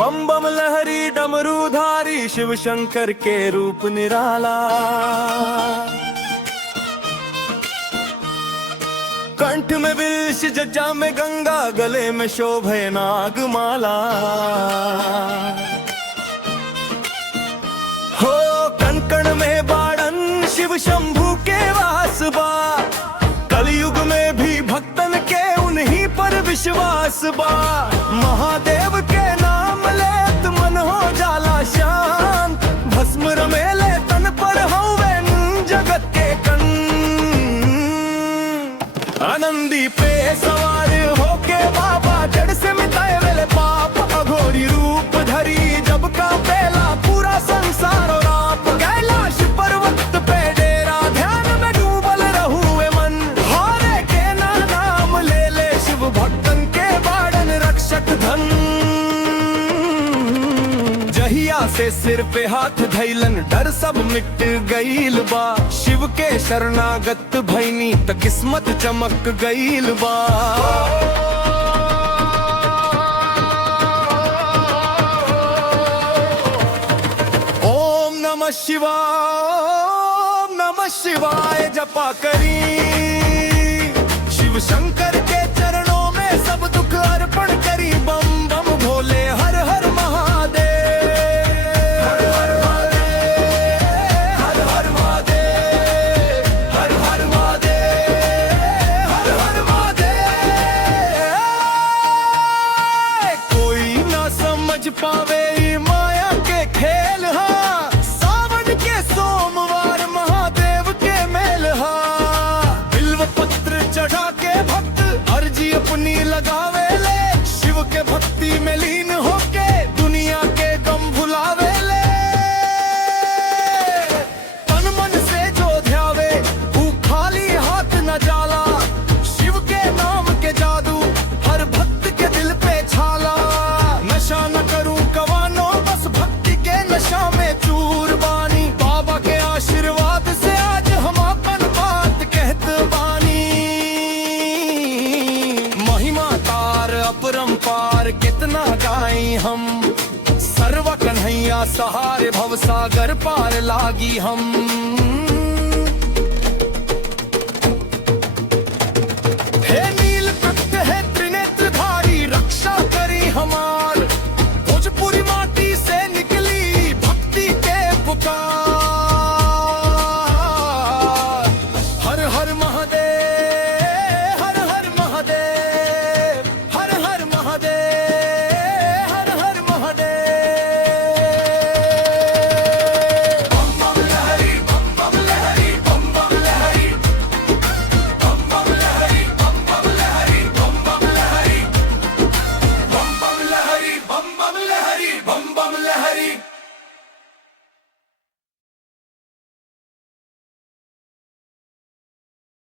बम बम लहरी डमरूधारी शिव शंकर के रूप निराला। कंठ में विष जज्जा में गंगा, गले में शोभे नागमाला। हो कण कण में बाणन शिव शंभू के वास बा। कलयुग में भी भक्तन के उन्हीं पर विश्वास बा। महादेव के नाम लेत मन हो जाला शांत। भस्म रमेले तन पर हवे जगत के कन। आनंदी पे सवार होके बाबा जड़ से मिटाए वेले पाप। अघोरी रूप धरी जब का पहला पूरा संसार और आप। कैलाश पर्वत पे डेरा ध्यान में डूबल रहुए मन। हारे के ना नाम ले ले शिव भक्तन के बाड़न रक्षक धन। जहिया से सिर पे हाथ धैलन डर सब मिट गईल बा। शिव के शरणागत भैनी त किस्मत चमक गईल बा। ओम नमः शिवाय, ओम नमः शिवाय जपा करी। शिव शंकर के चरणों में सब दुख अर्पण करी। बम बम भोले हर हर पावे माया के खेल हा। सावन के सोमवार महादेव के मेल हा। बिल्व पत्र चढ़ा के भक्त अर्जी अपनी लगावे ले। शिव के भक्ति में लीन होके दुनिया के गम भुलावे ले। तन मन से जो ध्यावे वो खाली हाथ न जाला। शिव के नाम के जादू हर भक्त के दिल पे छाला। नशा न करूं कवानो बस भक्ति के नशा में चूर बानी। बाबा के आशीर्वाद से आज हम अपन बात कहत बानी। महिमा तार अपरंपार कितना गाई हम। सर्व कन्हैया सहारे भव सागर पार लागी हम।